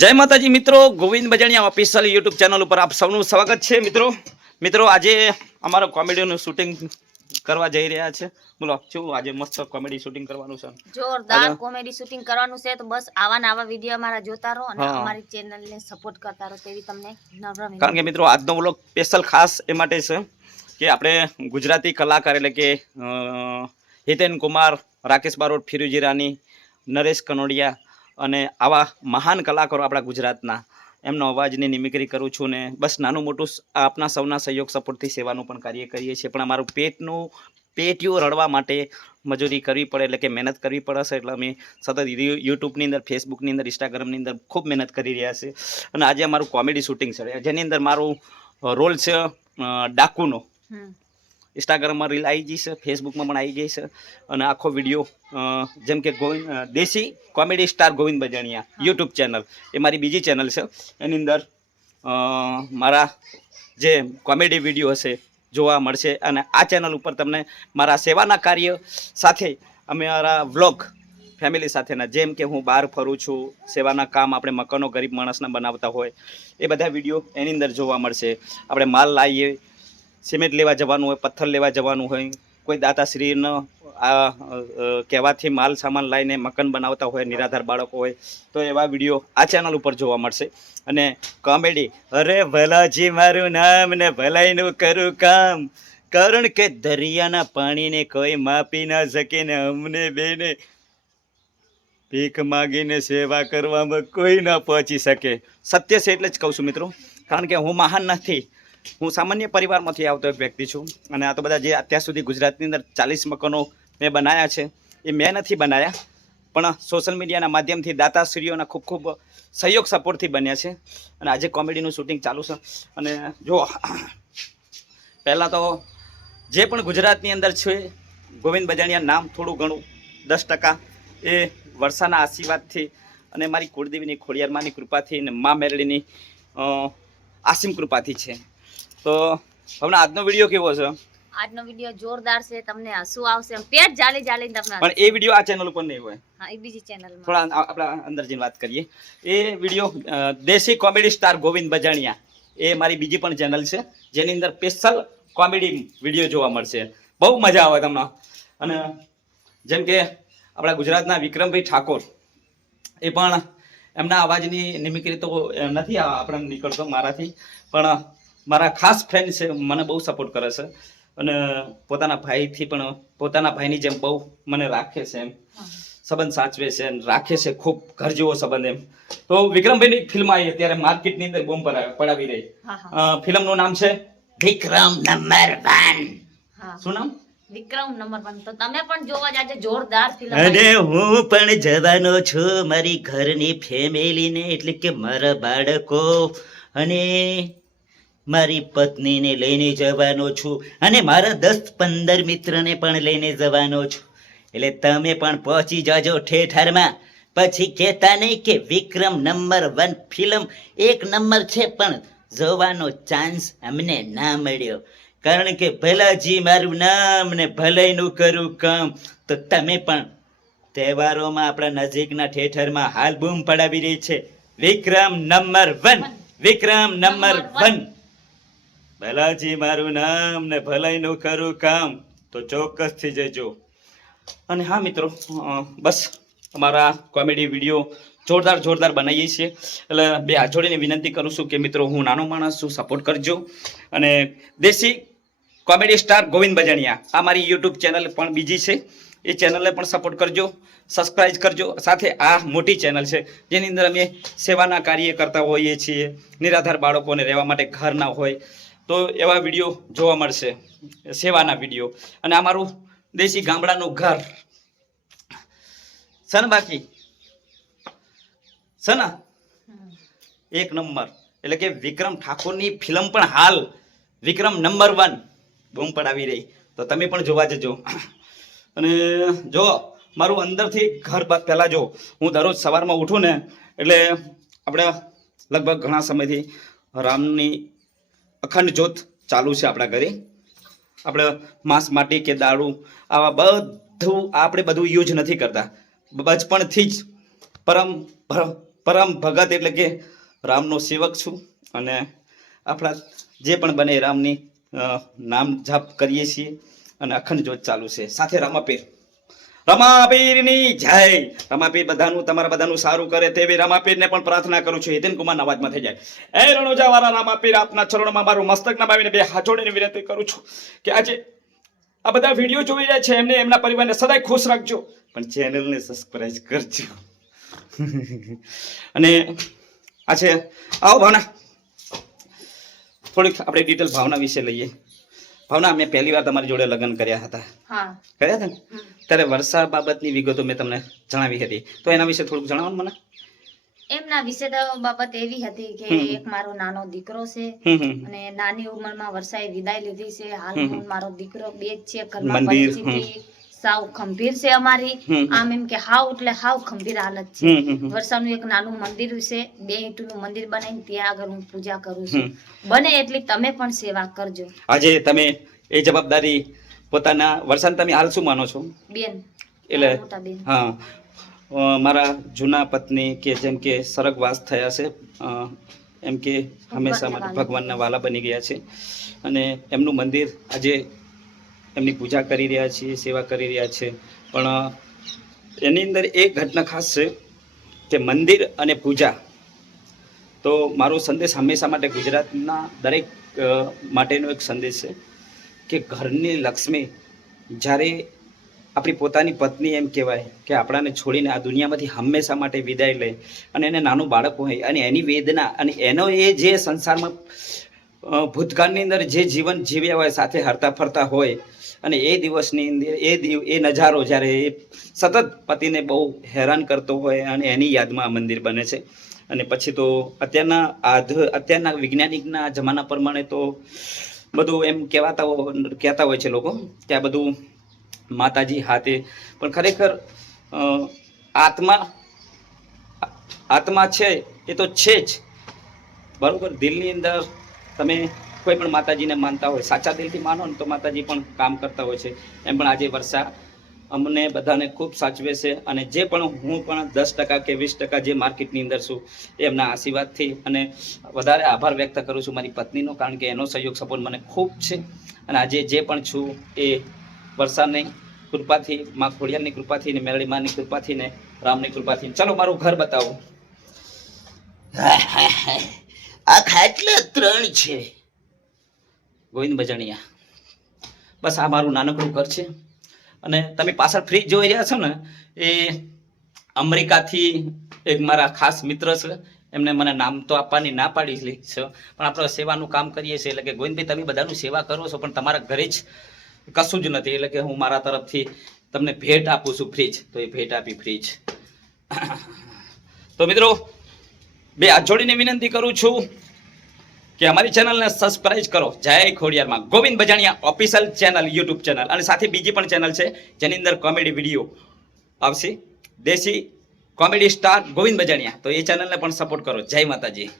જય માતાજી મિત્રો, Govind Bajaniya official YouTube channel ઉપર આપ સૌનું સ્વાગત છે. મિત્રો આજે અમારો કોમેડીનું શૂટિંગ કરવા જઈ રહ્યા છે. બોલો શું આજે મસ્ત કોમેડી શૂટિંગ કરવાનું છે? જોરદાર કોમેડી શૂટિંગ કરવાનું છે. તો બસ આવા ને આવા વિડીયો અમારા જોતા રહો અને અમારી ચેનલને સપોર્ટ કરતા રહો તેવી તમને નમ્ર વિનંતી. કારણ કે મિત્રો આજનો વ્લોગ સ્પેશિયલ ખાસ એ માટે છે કે આપણે ગુજરાતી કલાકાર એટલે કે હિતેન કુમાર, રાકેશ બારોટ, ફિરોજી રાની, નરેશ કનોડિયા અને આવા મહાન કલાકારો આપણા ગુજરાતના એમનો અવાજની નિમિક્રી કરું છું ને બસ નાનું મોટું આપના સૌના સહયોગ સપોર્ટથી સેવાનું પણ કાર્ય કરીએ છીએ. પણ અમારું પેટીઓ રડવા માટે મજૂરી કરવી પડે એટલે કે મહેનત કરવી પડે છે. એટલે અમે સતત યુટ્યુબની અંદર, ફેસબુકની અંદર, ઇન્સ્ટાગ્રામની અંદર ખૂબ મહેનત કરી રહ્યા છે. અને આજે અમારું કોમેડી શૂટિંગ છે જેની અંદર મારું રોલ છે ડાકુનો. ઇન્સ્ટાગ્રામમાં રીલ આવી જઈ છે, ફેસબુકમાં પણ આવી ગઈ છે. અને આખો વિડીયો જેમ કે દેશી comedy star Govind Bajaniya YouTube channel એ મારી બીજી ચેનલ છે. એની અંદર મારા જે કોમેડી વિડીયો હશે જોવા મળશે. અને આ ચેનલ ઉપર તમને મારા સેવાના કાર્ય સાથે અમારા વ્લોગ ફેમિલી સાથેના, જેમ કે હું બહાર ફરું છું, સેવાના કામ આપણે મકાનો ગરીબ માણસના બનાવતા હોય એ બધા વિડીયો એની અંદર જોવા મળશે. આપણે માલ લાવીએ, સિમેન્ટ લેવા જવાનું હોય, પથ્થર લેવા જવાનું હોય, કોઈ દાતાશ્રીનો આ કહેવાથી માલ સામાન લાવીને મકાન બનાવતા હોય, નિરાધાર બાળકો હોય, તો એવા વિડીયો આ ચેનલ ઉપર જોવા મળશે. અને કોમેડી, અરે ભલાજી મારું નામ ને ભલાઈનું કરું કામ, કારણ કે દરિયાના પાણીને કોઈ માપી ના શકે ને અમને બેને ભીખ માગીને સેવા કરવામાં કોઈ ના પહોંચી શકે. સત્ય છે એટલે જ કહું છું મિત્રો, કારણ કે હું મહાન નથી, હું સામાન્ય પરિવારમાંથી આવતો એક વ્યક્તિ છું. અને આ તો બધા જે અત્યાર સુધી ગુજરાતની અંદર 40 મકાનો મેં બનાવ્યા છે એ મેં નથી બનાવ્યા, પણ સોશિયલ મીડિયાના માધ્યમથી દાતાશ્રીઓના ખૂબ ખૂબ સહયોગ સપોર્ટથી બન્યા છે. અને આજે કોમેડીનું શૂટિંગ ચાલુ છે. અને જો પહેલાં તો જે પણ ગુજરાતની અંદર છે ગોવિંદ બજાણિયા નામ થોડું ઘણું 10% એ વર્ષાના આશીર્વાદથી અને મારી કુળદેવીની ખોડિયારમાંની કૃપાથી અને મા મેરડીની આસીમ કૃપાથી છે. તો હમણાં આજનો વિડીયો કેવો છે? આજનો વિડીયો જોરદાર છે. તમને હસવું આવશે, પેટ જાળી જાળીને તમને. પણ એ વિડીયો આ ચેનલ ઉપર નહીં હોય. હા, એ બીજી ચેનલમાં. થોડા આપણા અંદર જઈને વાત કરીએ. એ વિડીયો દેશી કોમેડી સ્ટાર ગોવિંદ બજાણિયા એ મારી બીજી પણ ચેનલ છે જેની અંદર સ્પેશિયલ કોમેડી વિડીયો જોવા મળશે. બહુ મજા આવે તમને. અને જેમ કે આપણા ગુજરાતના વિક્રમભાઈ ઠાકોર એ પણ એમના અવાજની નિમિક્રી તો નથી આપણે નીકળતો મારાથી, પણ મારા ખાસ ફ્રેન્ડ છે, મને બહુ સપોર્ટ કરે છે. અને પોતાના ભાઈથી પણ પોતાના ભાઈની જેમ બહુ મને રાખે છે, એમ સંબંધ સાચવે છે, રાખે છે, ખૂબ ઘર જેવો સંબંધ એમ. તો વિક્રમભાઈની ફિલ્મ આવી અત્યારે માર્કેટની અંદર બૂમ પડાવી રહી. ફિલ્મનું નામ છે વિક્રમ નંબર 1. શું નામ? વિક્રમ નંબર 1. તો તમે પણ જોવા જાજો, જોરદાર ફિલ્મ. અને હું પણ જવાનો છું મારી ઘરની ફેમિલીને, એટલે કે મારા બાળકો અને મારી પત્નીને લઈને જવાનો છું, અને મારા 10-15 મિત્રને પણ લઈને જવાનો છું. એટલે તમે પણ પહોંચી જાજો થિયેટરમાં. પછી કહેતા નહીં કે વિક્રમ નંબર 1 ફિલ્મ 1 નંબર છે પણ જોવાનો ચાન્સ અમને ના મળ્યો. કારણ કે ભલાજી મારું નામ ને ભલાઈનું કરું કામ. તો તમે પણ તહેવારોમાં આપણા નજીકના થિયેટરમાં હાલ બૂમ પડાવી રહી છે વિક્રમ નંબર 1. વિક્રમ નંબર 1. ભલાજી મારું નામ ને ભલાઈનું કરું કામ, તો ચોક્કસથી જજો. અને હા મિત્રો, બસ અમારા કોમેડી વિડીયો જોરદાર બનાવીએ છીએ. એટલે બે હાથ જોડીને વિનંતી કરું છું કે મિત્રો, હું નાનો માણસ છું, સપોર્ટ કરજો. અને દેશી કોમેડી સ્ટાર ગોવિંદ બજાણિયા આ મારી યુટ્યુબ ચેનલ પણ બીજી છે, એ ચેનલને પણ સપોર્ટ કરજો, સબસ્ક્રાઈબ કરજો. સાથે આ મોટી ચેનલ છે જેની અંદર અમે સેવાના કાર્ય કરતા હોઈએ છીએ. નિરાધાર બાળકોને રહેવા માટે ઘર ના હોય તો એવા વિડીયો જોવા મળશે, સેવાના વિડીયો. અને અમારું દેશી ગામડાનું ઘર છે ને, બાકી છે ને 1 નંબર. એટલે કે વિક્રમ ઠાકોરની ફિલ્મ પણ હાલ વિક્રમ નંબર 1 બૂમ પડાવી રહી, તો તમે પણ જોવા જજો. અને જો મારું અંદરથી ઘર પહેલાં જો હું દરરોજ સવારમાં ઉઠું ને એટલે આપણે લગભગ ઘણા સમયથી રામની અખંડ જ્યોત ચાલુ છે આપણા ઘરે. આપણે માંસ માટી કે દારૂ આવા બધું આપણે બધું યુઝ નથી કરતા. બચપણથી જ પરમ ભગત એટલે કે રામનો સેવક છું અને આપણા જે પણ બને એ રામની નામ જાપ કરીએ છીએ અને અખંડ જ્યોત ચાલુ છે. સાથે રામાપીર, રમાપીરની જય. રમાપીર બધાનું તમારા બધાનું સારું કરે તેવી રમાપીરને પણ પ્રાર્થના કરું છું. હિતેન કુમારના અવાજમાં થઈ જાય. એ રણોજાવાળા રમાપીર, આપના ચરણોમાં મારું મસ્તક નમાવીને બે હાથ જોડીને વિનંતી કરું છું કે આજે આ બધા વિડીયો જોઈ રહ્યા છે એમને એમના પરિવારને સદાય ખુશ રાખજો, પણ ચેનલને સબસ્ક્રાઇબ કરજો. અને આજે આવો ભાવના, થોડીક આપણે ડિટેલ ભાવના વિશે લઈએ. ભાવના, મેં પહેલી વાર તમારી જોડે લગ્ન કર્યા હતા. કર્યા હતા ને? ત્યારે વર્ષા બાબતની વિગતો મેં તમને જણાવી હતી, તો એના વિશે થોડુંક જણાવો મને. એમના વિશે તો બાબત એવી હતી કે એક મારો નાનો દીકરો છે અને નાની ઉંમરમાં વર્ષાએ વિદાય લીધી છે. હાલ મારો દીકરો બે જ છે. ઘરમાં પરિસ્થિતિ સાવ ખંભીર છે અમારી. આમ એમ કે હાવ એટલે હાવ ખંભીર હાલત છે. વર્ષાનું એક નાનું મંદિર છે, 2 ઈંટનું મંદિર બનાવીને ત્યાં આગળ હું પૂજા કરું છું. બને એટલી તમે પણ સેવા કરજો. આજે તમે એ જવાબદારી પોતાના વર્ષાને તમે હાલ શું માનો છો? બેન એટલે મોટા બેન. હા, મારા જૂના પત્ની કે જેમ કે સ્વર્ગવાસ થયા છે, એમ કે હંમેશા માટે ભગવાનના વાલા બની ગયા છે અને એમનું મંદિર આજે એમની પૂજા કરી રહ્યા છીએ, સેવા કરી રહ્યા છે. પણ એની અંદર એક ઘટના ખાસ છે કે મંદિર અને પૂજા. તો મારો સંદેશ હંમેશા માટે ગુજરાતના દરેક માટેનો એક સંદેશ છે કે ઘરની લક્ષ્મી જ્યારે આપણી પોતાની પત્ની એમ કહેવાય કે આપણાને છોડીને આ દુનિયામાંથી હંમેશા માટે વિદાય લે અને એને નાનું બાળક હોય અને એની વેદના અને એનો એ જે સંસારમાં ભૂતકાળની અંદર જે જીવન જીવ્યા હોય, સાથે હરતા ફરતા હોય અને એ દિવસની અંદર એ નજારો જ્યારે એ સતત પતિને બહુ હેરાન કરતો હોય અને એની યાદમાં આ મંદિર બને છે. અને પછી તો અત્યારના વૈજ્ઞાનિકના જમાના પ્રમાણે તો બધું એમ કહેતા હોય છે લોકો કે આ બધું માતાજી હાથે, પણ ખરેખર આત્મા છે એ તો છે જ, બરોબર. દિલની અંદર તમે કોઈ પણ માતાજીને માનતા હોય, સાચા દિલથી માનો ને તો માતાજી પણ કામ કરતા હોય છે. એમ પણ આજે વર્ષા અમને બધાને ખૂબ સાચવે છે અને જે પણ હું પણ 10% કે 20% જે માર્કેટની અંદર છું એમના આશીર્વાદથી અને વધારે આભાર વ્યક્ત કરું છું મારી પત્નીનો, કારણ કે એનો સહયોગ સપોર્ટ મને ખૂબ છે. અને આજે જે પણ છું એ વર્ષાની કૃપાથી, માં ખોડિયારની કૃપાથી ને મેરડી માની કૃપાથી ને રામની કૃપાથી. ચલો મારું ઘર બતાવો. આ ખાટલા 3 છે ગોવિંદ બજાણિયા. બસ આ મારું નાનકડું ઘર છે. અને તમે પાછળ ફ્રીજ જોઈ રહ્યા છો ને, એ અમેરિકાથી એક મારા ખાસ મિત્ર છે. એમને મને નામ તો આપવાની ના પાડી છે, પણ આપણે સેવાનું કામ કરીએ છીએ. એટલે કે ગોવિંદભાઈ, તમે બધાનું સેવા કરો છો પણ તમારા ઘરે જ કશું જ નથી, એટલે કે હું મારા તરફથી તમને ભેટ આપું છું, ફ્રીજ. તો એ ભેટ આપી ફ્રીજ. તો મિત્રો, બે હાથ જોડીને વિનંતી કરું છું કે અમારી ચેનલને સબસ્ક્રાઇબ કરો. જય ખોડિયારમાં Govind Bajaniya official channel, YouTube channel. અને સાથે બીજી પણ ચેનલ છે જેની અંદર કોમેડી વિડીયો આવશે, દેશી કોમેડી સ્ટાર ગોવિંદ બજાણિયા. તો એ ચેનલને પણ સપોર્ટ કરો. જય માતાજી.